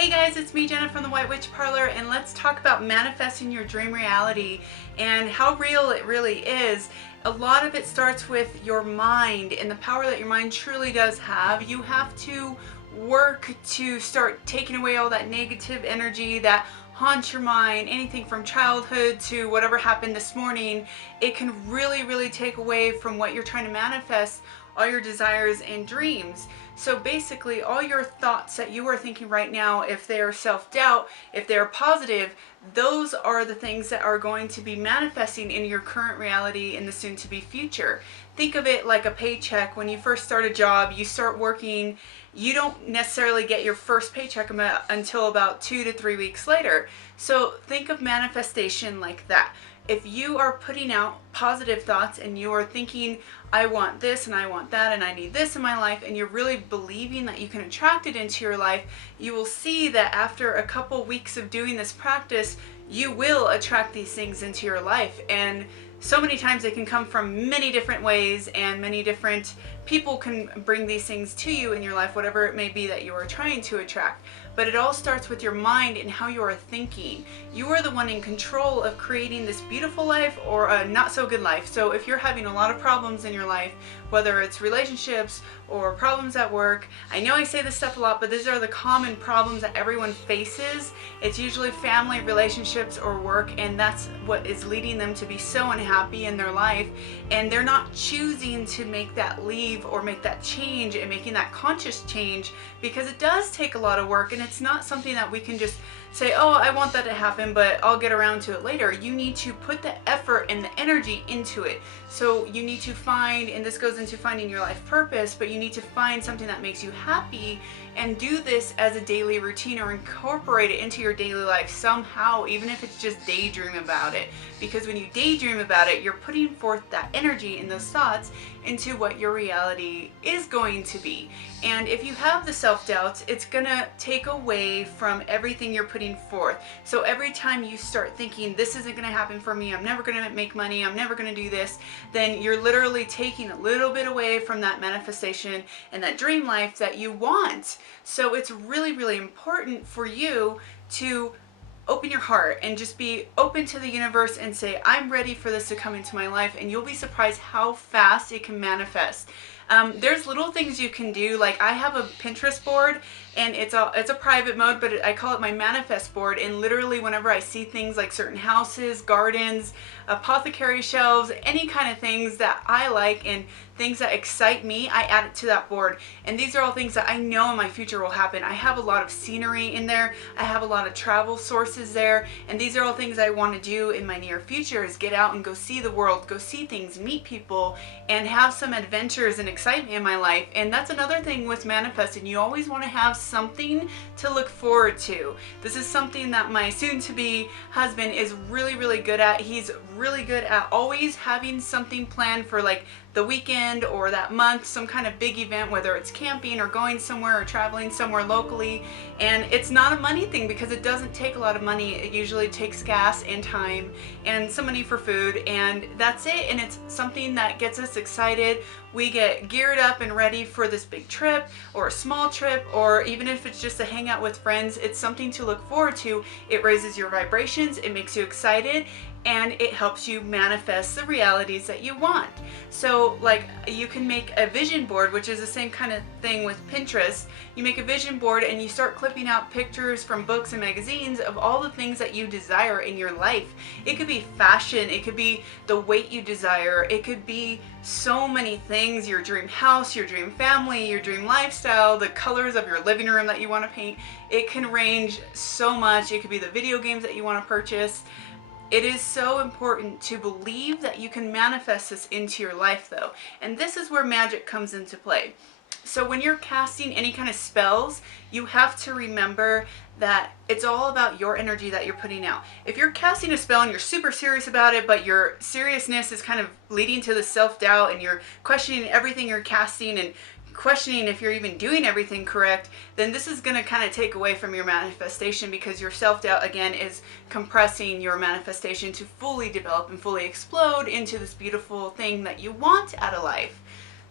Hey guys, it's me, Jenna from the White Witch Parlor, and let's talk about manifesting your dream reality and how real it really is. A lot of it starts with your mind and the power that your mind truly does have. You have to work to start taking away all that negative energy that haunts your mind, anything from childhood to whatever happened this morning. It can really take away from what you're trying to manifest, all your desires and dreams. So basically, all your thoughts that you are thinking right now, if they are self-doubt, if they're positive, those are the things that are going to be manifesting in your current reality in the soon-to-be future. Think of it like a paycheck. When you first start a job, you start working, you don't necessarily get your first paycheck until about 2 to 3 weeks later. So think of manifestation like that. If you are putting out positive thoughts and you are thinking, I want this and I want that and I need this in my life, and you're really believing that you can attract it into your life, you will see that after a couple weeks of doing this practice, you will attract these things into your life. And so many times they can come from many different ways, and many different people can bring these things to you in your life, whatever it may be that you are trying to attract. But it all starts with your mind and how you are thinking. You are the one in control of creating this beautiful life or a not so good life. So if you're having a lot of problems in your life, whether it's relationships or problems at work, I know I say this stuff a lot, but these are the common problems that everyone faces. It's usually family, relationships, or work, and that's what is leading them to be so unhappy in their life. And they're not choosing to make that leave or make that change and making that conscious change, because it does take a lot of work, and it's not something that we can just say, oh, I want that to happen, but I'll get around to it later. You need to put the effort and the energy into it. So you need to find, and this goes into finding your life purpose, but you need to find something that makes you happy and do this as a daily routine or incorporate it into your daily life somehow, even if it's just daydream about it. Because when you daydream about it, you're putting forth that energy and those thoughts into what your reality is going to be. And if you have the self-doubts, it's gonna take away from everything you're putting forth. So every time you start thinking, this isn't gonna happen for me, I'm never gonna make money, I'm never gonna do this, then you're literally taking a little bit away from that manifestation and that dream life that you want. So it's really important for you to open your heart and just be open to the universe and say, I'm ready for this to come into my life, and you'll be surprised how fast it can manifest. There's little things you can do. Like, I have a Pinterest board, and it's a private mode, but I call it my manifest board. And literally whenever I see things like certain houses, gardens, apothecary shelves, any kind of things that I like and things that excite me, I add it to that board. And these are all things that I know in my future will happen. I have a lot of scenery in there. I have a lot of travel sources there. And these are all things I want to do in my near future, is get out and go see the world, go see things, meet people, and have some adventures and excitement in my life. And that's another thing with manifesting. You always want to have something to look forward to. This is something that my soon-to-be husband is really good at. He's really good at always having something planned for, like, the weekend or that month, some kind of big event, whether it's camping or going somewhere or traveling somewhere locally. And it's not a money thing, because it doesn't take a lot of money. It usually takes gas and time and some money for food, and that's it. And it's something that gets us excited. We get geared up and ready for this big trip or a small trip, or even if it's just a hangout with friends, it's something to look forward to. It raises your vibrations, it makes you excited, and it helps you manifest the realities that you want. So, like, you can make a vision board, which is the same kind of thing with Pinterest. You make a vision board and you start clipping out pictures from books and magazines of all the things that you desire in your life. It could be fashion, it could be the weight you desire, it could be so many things, your dream house, your dream family, your dream lifestyle, the colors of your living room that you want to paint. It can range so much. It could be the video games that you want to purchase. It is so important to believe that you can manifest this into your life, though. And this is where magic comes into play. So when you're casting any kind of spells, you have to remember that it's all about your energy that you're putting out. If you're casting a spell and you're super serious about it, but your seriousness is kind of leading to the self-doubt, and you're questioning everything you're casting and questioning if you're even doing everything correct, then this is going to kind of take away from your manifestation, because your self-doubt, again, is compressing your manifestation to fully develop and fully explode into this beautiful thing that you want out of life.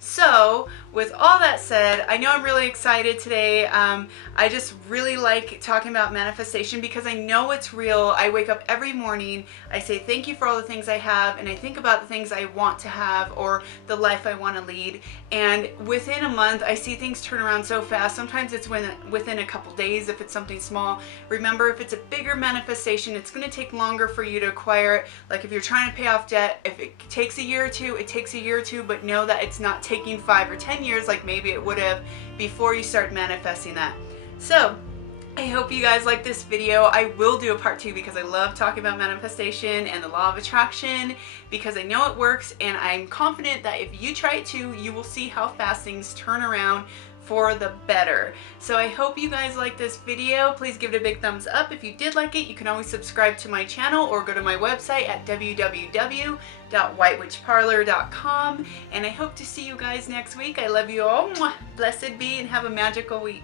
So with all that said, I know I'm really excited today. I just really like talking about manifestation because I know it's real. I wake up every morning, I say thank you for all the things I have, and I think about the things I want to have or the life I want to lead. And within a month, I see things turn around so fast. Sometimes it's within a couple days if it's something small. Remember, if it's a bigger manifestation, it's going to take longer for you to acquire it. Like if you're trying to pay off debt, if it takes a year or two, it takes a year or two, but know that it's not taking 5 or 10 years like maybe it would have before you start manifesting that. So I hope you guys like this video. I will do a part 2 because I love talking about manifestation and the law of attraction because I know it works, and I'm confident that if you try it too, you will see how fast things turn around for the better. So I hope you guys like this video. Please give it a big thumbs up. If you did like it, you can always subscribe to my channel or go to my website at www.whitewitchparlour.com. And I hope to see you guys next week. I love you all. Mwah. Blessed be and have a magical week.